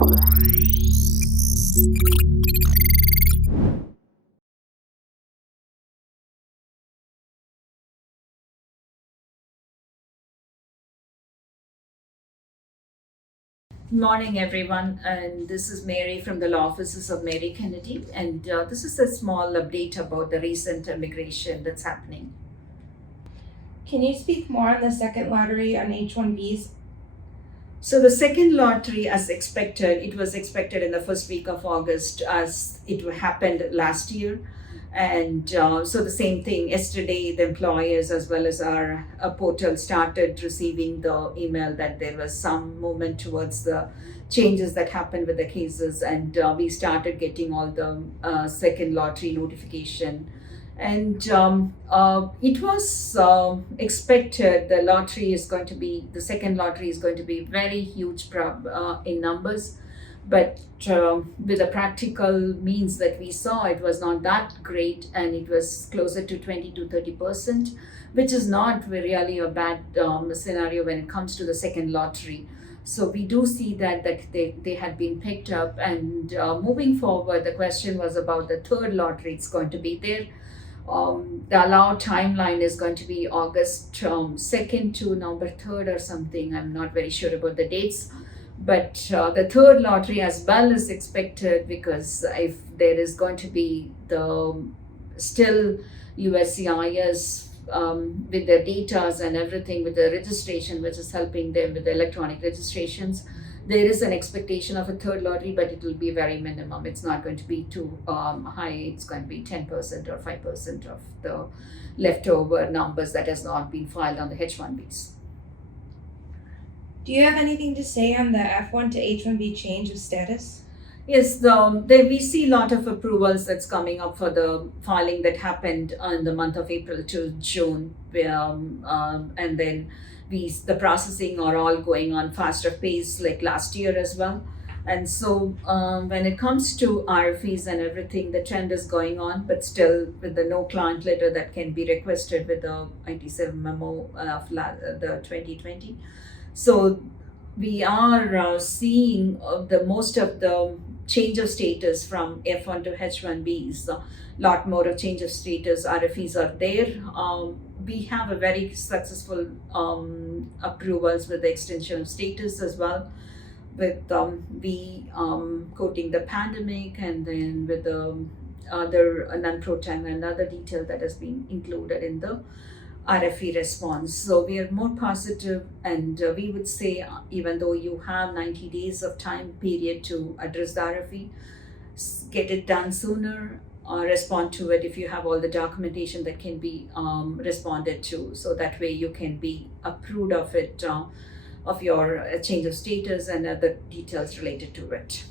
Morning, everyone, and this is Mary from the law offices of Mary Kennedy, and this is a small update about the recent immigration that's happening. Can you speak more on the second lottery on H1Bs? So the second lottery, as expected, it was expected in the first week of August, as it happened last year. And so the same thing, yesterday, the employers as well as our portal started receiving the email that there was some movement towards the changes that happened with the cases. And we started getting all the second lottery notification. And it was expected the second lottery is going to be very huge in numbers, but with the practical means that we saw, it was not that great, and it was closer to 20 to 30%, which is not really a bad scenario when it comes to the second lottery. So we do see that they had been picked up, and moving forward, the question was about the third lottery. It's going to be there. The allowed timeline is going to be August 2nd to November 3rd or something. I'm not very sure about the dates. But the third lottery as well is expected, because if there is going to be the still USCIS with their datas and everything, with the registration, which is helping them with the electronic registrations, there is an expectation of a third lottery, but it will be very minimum. It's not going to be too high. It's going to be 10% or 5% of the leftover numbers that has not been filed on the H1Bs. Do you have anything to say on the F1 to H1B change of status? Yes, we see a lot of approvals that's coming up for the filing that happened in the month of April to June, and then the processing are all going on faster pace like last year as well. And so when it comes to RFEs and everything, the trend is going on, but still with the no client letter that can be requested with the IT7 memo of the 2020. So we are seeing the most of the change of status from F1 to H1Bs. A lot more of change of status RFEs are there. We have a very successful approvals with the extension of status as well, with we quoting the pandemic, and then with the other non-pro-tem and other detail that has been included in the RFE response. So we are more positive, and we would say, even though you have 90 days of time period to address the RFE, get it done sooner, respond to it if you have all the documentation that can be responded to. So that way you can be approved of it, of your change of status and other details related to it.